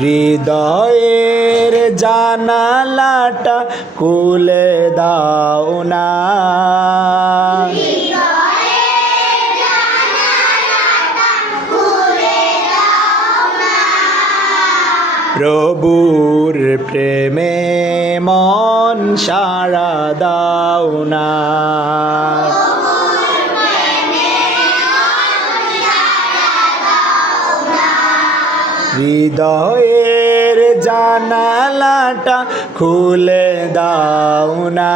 হৃদয়ের জানালাটা খুলে দাও না, প্রভুর প্রেমে মন সারা দাও না। হৃদয়ের জানালাটা খুলে দাও না,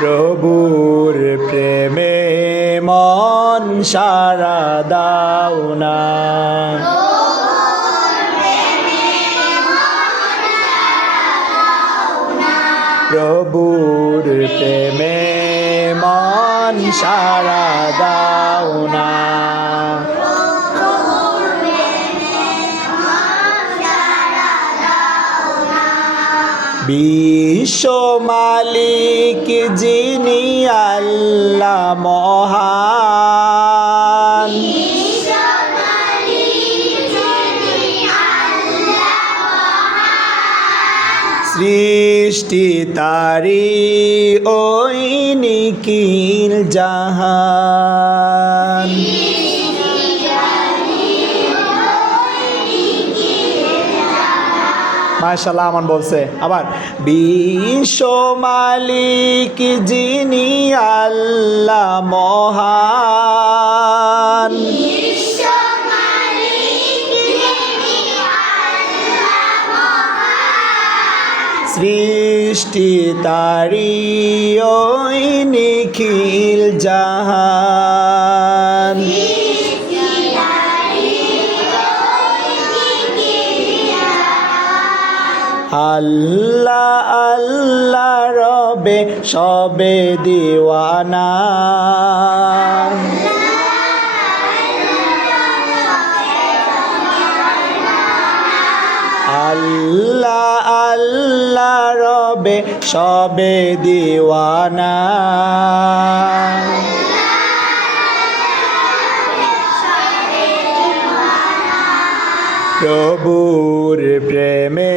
প্রভুর প্রেমে মন সারা দাও না। প্রভুর প্রেমে মন সারা দাও না। বিশ্ব মালিক যিনি আল্লাহ মহান, সৃষ্টি তারি ওই নিখিল জাহান। মাশাআল্লাহ আমান বলছে আবার, বিশ্ব মালিক যিনি আল্লাহ মহান, সৃষ্টি তারি ওই নিখিল জাহান। আল্লাহ আল্লাহ রবে সবে দিওয়ানা, আল্লাহ আল্লাহ রবে সবে দিওয়ানা, প্রভুর প্রেমে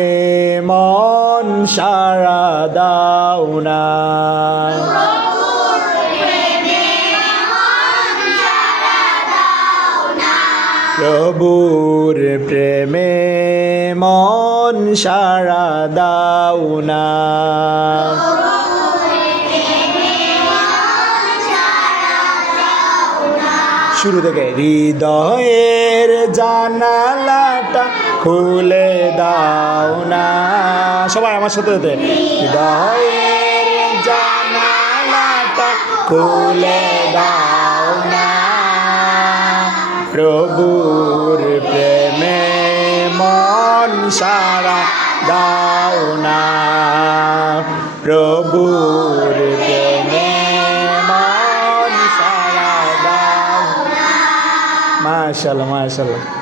মন সারা দাও না, প্রভুর প্রেমে মন সারা দাও না। শুরু থেকে, হৃদয়ের জানালাটা খুলে দাও না, সবাই আমার সাথে সাথে, হৃদয়ের জানালাটা খুলে দাও না, প্রভুর প্রেমে মন সারা দাও না, প্রভুর প্রেমে মন সারা দাও। মাশাআল্লাহ মাশাআল্লাহ।